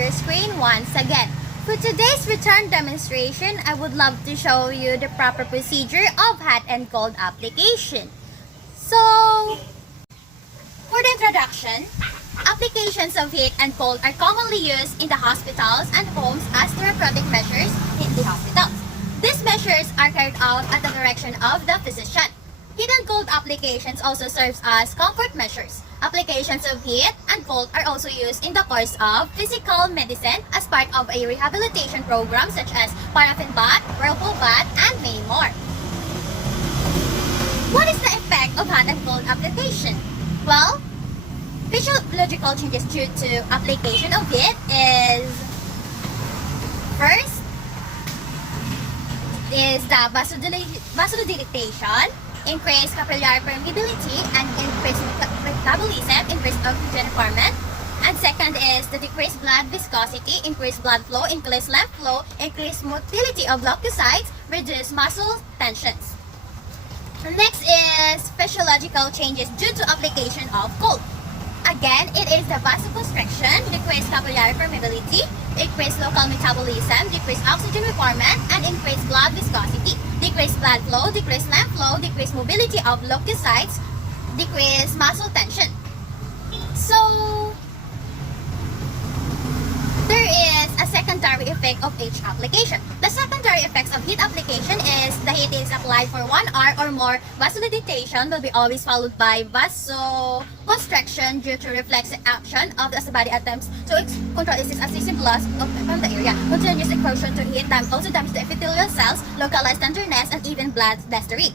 your screen once again. For today's return demonstration, I would love to show you the proper procedure of hot and cold application. So, for the introduction, applications of heat and cold are commonly used in the hospitals and homes as therapeutic measures in the hospitals. These measures are carried out at the direction of the physician. Heat and cold applications also serves as comfort measures. Applications of heat and cold are also used in the course of physical medicine as part of a rehabilitation program such as paraffin bath, whirlpool bath, and many more. What is the effect of hot and cold application? Well, physiological changes due to application of heat is first is the vasodilatation, increased capillary permeability, and increased metabolism, increased oxygen requirement. And second is the decreased blood viscosity, increased blood flow, increased lymph flow, increased motility of leukocytes, reduced muscle tensions. Next is physiological changes due to application of cold. Again, it is the vasoconstriction, decreased capillary permeability, increased local metabolism, decreased oxygen requirement, and increased blood viscosity, decreased blood flow, decreased lymph flow, decreased mobility of leukocytes, decreased muscle tension. So, there is a secondary effect of each application. The secondary effects of heat application is the heat is applied for 1 hour or more. Vasodilatation will be always followed by vasoconstriction due to reflex action of the body attempts to control its excessive loss from the area. Continuous exposure to heat also damages the epithelial cells, localized tenderness, and even blood vessels.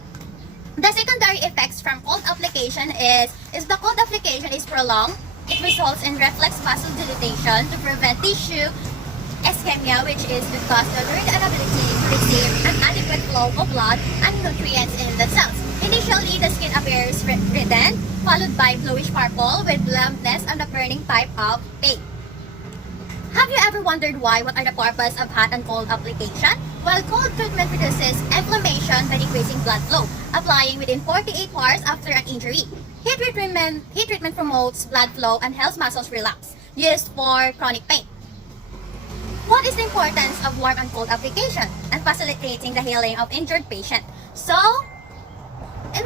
The secondary effects from cold application is the cold application is prolonged. It results in reflex vasodilatation to prevent tissue ischemia, which is because the inability to receive an adequate flow of blood and nutrients in the cells. Initially, the skin appears reddened, followed by bluish purple with lumpiness and a burning type of pain. Have you ever wondered why? What are the purpose of hot and cold application? Well, cold treatment reduces inflammation by decreasing blood flow, applying within 48 hours after an injury. Heat treatment promotes blood flow and helps muscles relax, used for chronic pain. What is the importance of warm and cold application and facilitating the healing of injured patient? So, it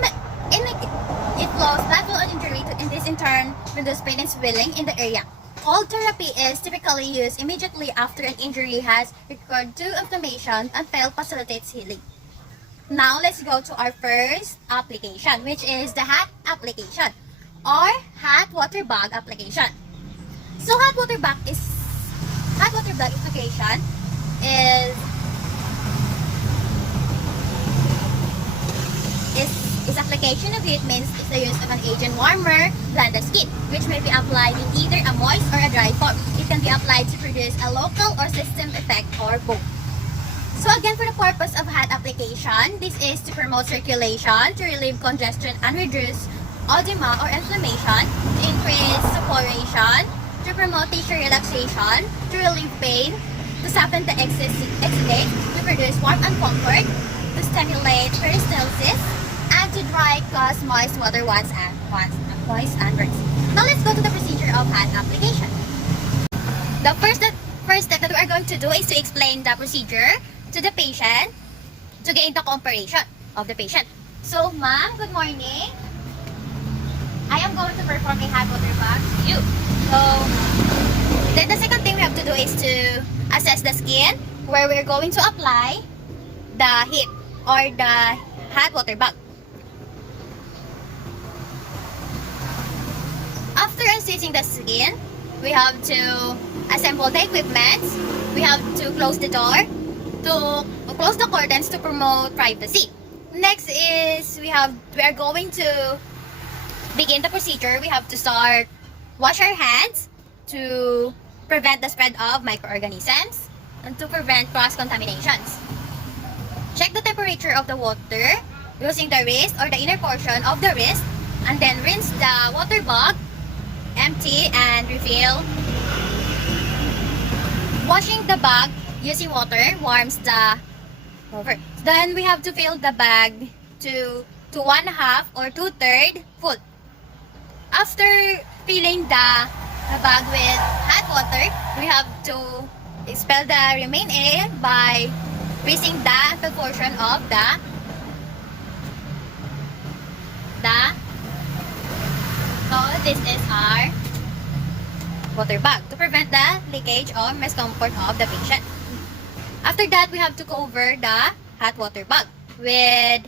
flows blood flow and injury and this in turn reduces pain and swelling in the area. Cold therapy is typically used immediately after an injury has occurred to inflammation and facilitates healing. Now, let's go to our first application, which is the hot application or hot water bag application. So, hot water bag application is application of heat means it's the use of an agent warmer than the skin, which may be applied in either a moist or a dry form. It can be applied to produce a local or system effect or both. So again, for the purpose of hot application, this is to promote circulation, to relieve congestion and reduce edema or inflammation, to increase suppuration, to promote tissue relaxation, to relieve pain, to soften the exudate, to produce warmth and comfort, to stimulate peristalsis, and to dry cause moist water once and burns. Now let's go to the procedure of hot application. The first step that we are going to do is to explain the procedure to the patient to gain the cooperation of the patient. So, ma'am, good morning. I am going to perform a hot water bag to you. So, then the second thing we have to do is to assess the skin where we're going to apply the heat or the hot water bag. After assessing the skin, we have to assemble the equipment. We have to close the door, to close the curtains to promote privacy. Next is we are going to begin the procedure. We have to start wash our hands to prevent the spread of microorganisms and to prevent cross-contaminations. Check the temperature of the water using the wrist or the inner portion of the wrist, and then rinse the water bag, empty and refill. Washing the bag using water warms the cover. Then we have to fill the bag to 1/2 or 2/3 full. After filling the a bag with hot water. We have to expel the remaining air by pressing the proportion of the so this is our water bag to prevent the leakage or discomfort of the patient. After that, we have to cover the hot water bag with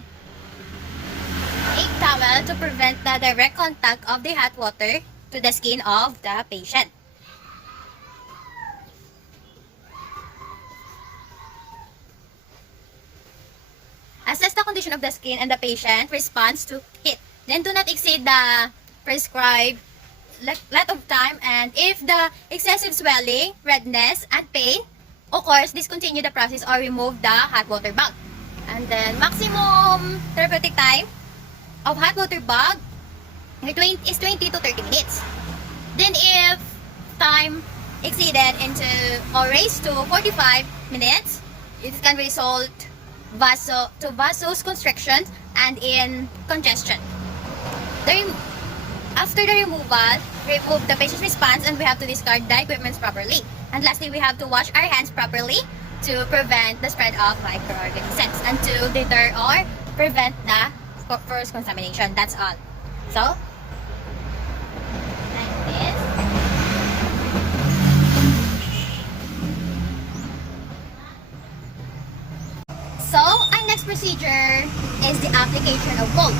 a towel to prevent the direct contact of the hot water to the skin of the patient. Assess the condition of the skin and the patient response to heat. Then do not exceed the prescribed length of time, and if the excessive swelling, redness, and pain occurs, discontinue the process or remove the hot water bag. And then maximum therapeutic time of hot water bag is 20 to 30 minutes. Then if time exceeded into or raised to 45 minutes, it can result to vasoconstriction and in congestion. After the removal, remove the patient's response and we have to discard the equipment properly. And lastly, we have to wash our hands properly to prevent the spread of microorganisms and to deter or prevent the first contamination. That's all. So, like this. So, our next procedure is the application of cold.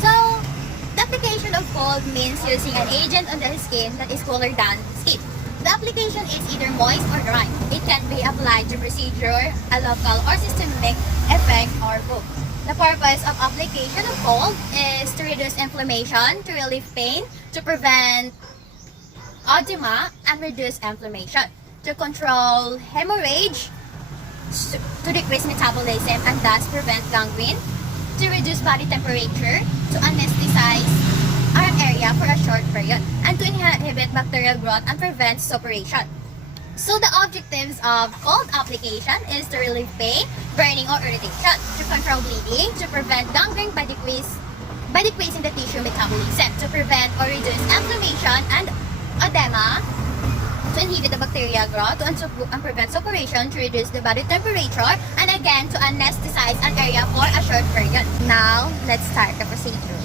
So, the application of cold means using an agent on the skin that is cooler than skin. The application is either moist or dry. It can be applied to procedure, a local or systemic effect, or both. The purpose of application of cold is to reduce inflammation, to relieve pain, to prevent edema, and reduce inflammation, to control hemorrhage, to decrease metabolism and thus prevent gangrene, to reduce body temperature, to anesthetize an area for a short period, and to inhibit bacterial growth and prevent suppuration. So the objectives of cold application is to relieve pain, burning or irritation, to control bleeding, to prevent gangrene by decreasing the tissue metabolism, to prevent or reduce inflammation and edema, to inhibit the bacterial growth, and prevent suppuration, to reduce the body temperature, and again to anesthetize an area for a short period. Now, let's start the procedure.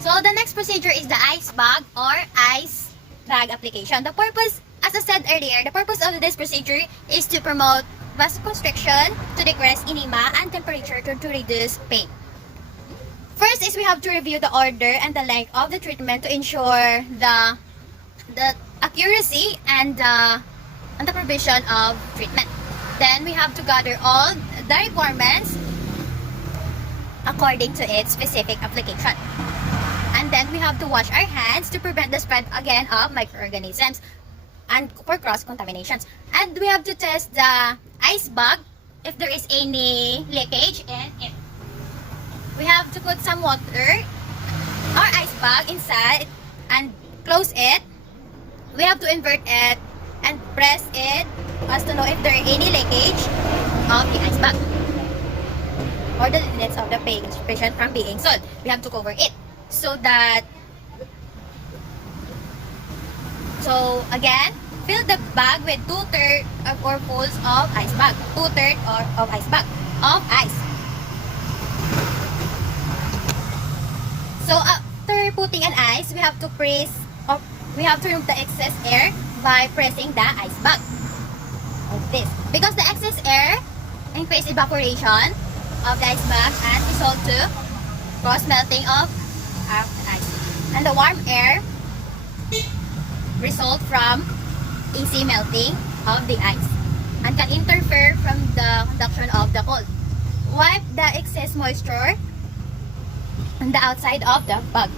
So the next procedure is the ice bag or ice bag application. The purpose, as I said earlier, the purpose of this procedure is to promote vasoconstriction, to decrease edema, and temperature to reduce pain. First is we have to review the order and the length of the treatment to ensure the accuracy and the provision of treatment. Then we have to gather all the requirements according to its specific application. And then we have to wash our hands to prevent the spread again of microorganisms and for cross-contaminations. And we have to test the ice bag if there is any leakage in it. We have to put some water or ice bag inside and close it. We have to invert it and press it as to know if there is any leakage of the ice bag or the limits of the patient from being sold. We have to cover it so again, fill the bag with 2/3 or fulls of ice bag. 2/3 of ice bag of ice. So after putting an ice, we have to remove the excess air by pressing the ice bag like this, because the excess air increases evaporation of the ice bag and result to cross melting of ice, and the warm air result from easy melting of the ice and can interfere from the conduction of the cold. Wipe the excess moisture on the outside of the bag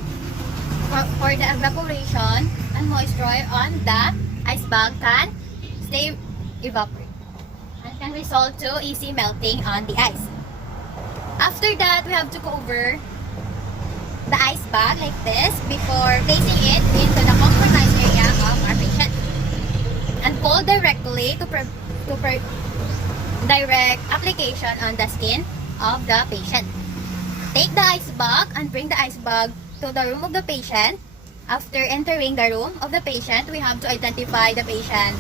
for the evaporation and moisture on the ice bag can stay evaporate and can result to easy melting on the ice. After that, we have to cover the ice bag like this before placing it into the compromised area of our patient, and fold directly to direct application on the skin of the patient. Take the ice bag and bring the ice bag to the room of the patient After entering the room of the patient, we have to identify the patient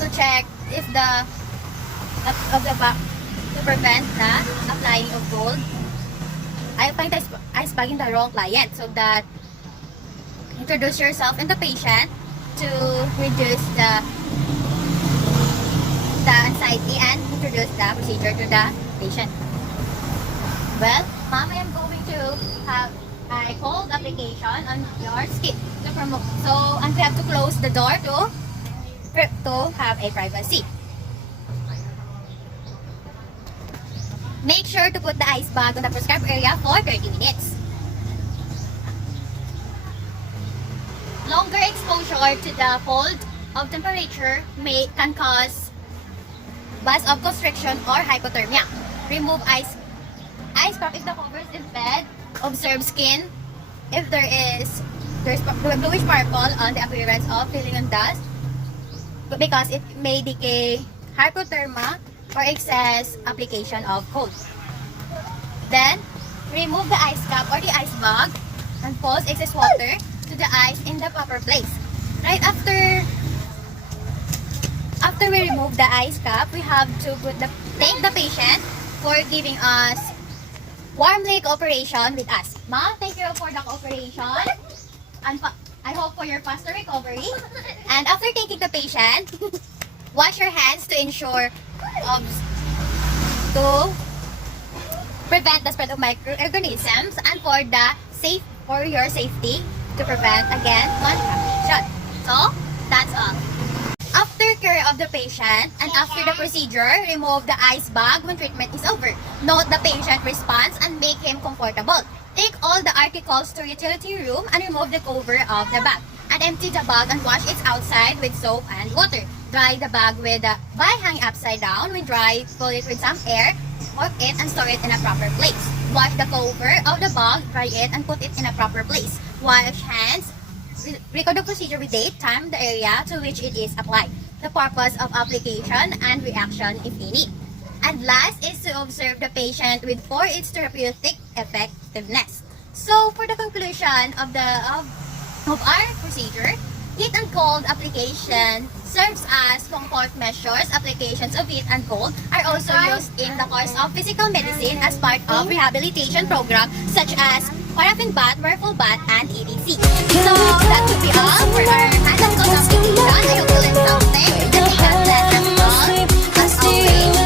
to check if of the back to prevent the applying of gold. I find ice bag in the wrong client, so that introduce yourself and the patient to reduce the anxiety and introduce the procedure to the patient. Well, ma'am, I am going to have a cold application on your skin. And we have to close the door to have a privacy. Make sure to put the ice bag on the prescribed area for 30 minutes. Longer exposure to the cold of temperature can cause vasoconstriction or hypothermia. Remove ice pack if the cover is in bed. Observe skin if there's bluish purple on the appearance of peeling and dust, because it may decay hypothermia or excess application of cold. Then, remove the ice cap or the ice bag and pulse excess water to the ice in the proper place. Right after we remove the ice cap, we have to thank the patient for giving us warmly cooperation with us. Ma, thank you for the cooperation. And I hope for your faster recovery. And after taking the patient, wash your hands to ensure to prevent the spread of microorganisms and for your safety to prevent again contamination. So that's all. After care of the patient and after the procedure, remove the ice bag when treatment is over. Note the patient response and make him comfortable. Take all the articles to utility room and remove the cover of the bag. And empty the bag and wash it outside with soap and water. Dry the bag by hanging upside down. When dry, fill it with some air, wipe it and store it in a proper place. Wash the cover of the bag, dry it and put it in a proper place. Wash hands. Record the procedure with date, time, the area to which it is applied, the purpose of application and reaction if any. And last is to observe the patient for its therapeutic effectiveness. So for the conclusion of our procedure, heat and cold application serves as comfort measures. Applications of heat and cold are also used in the course of physical medicine as part of rehabilitation program such as paraffin bath, merfolk bath, and EDC. So that would be all for our hand-on-cold application. I hope you learned something. And God bless us all. As always,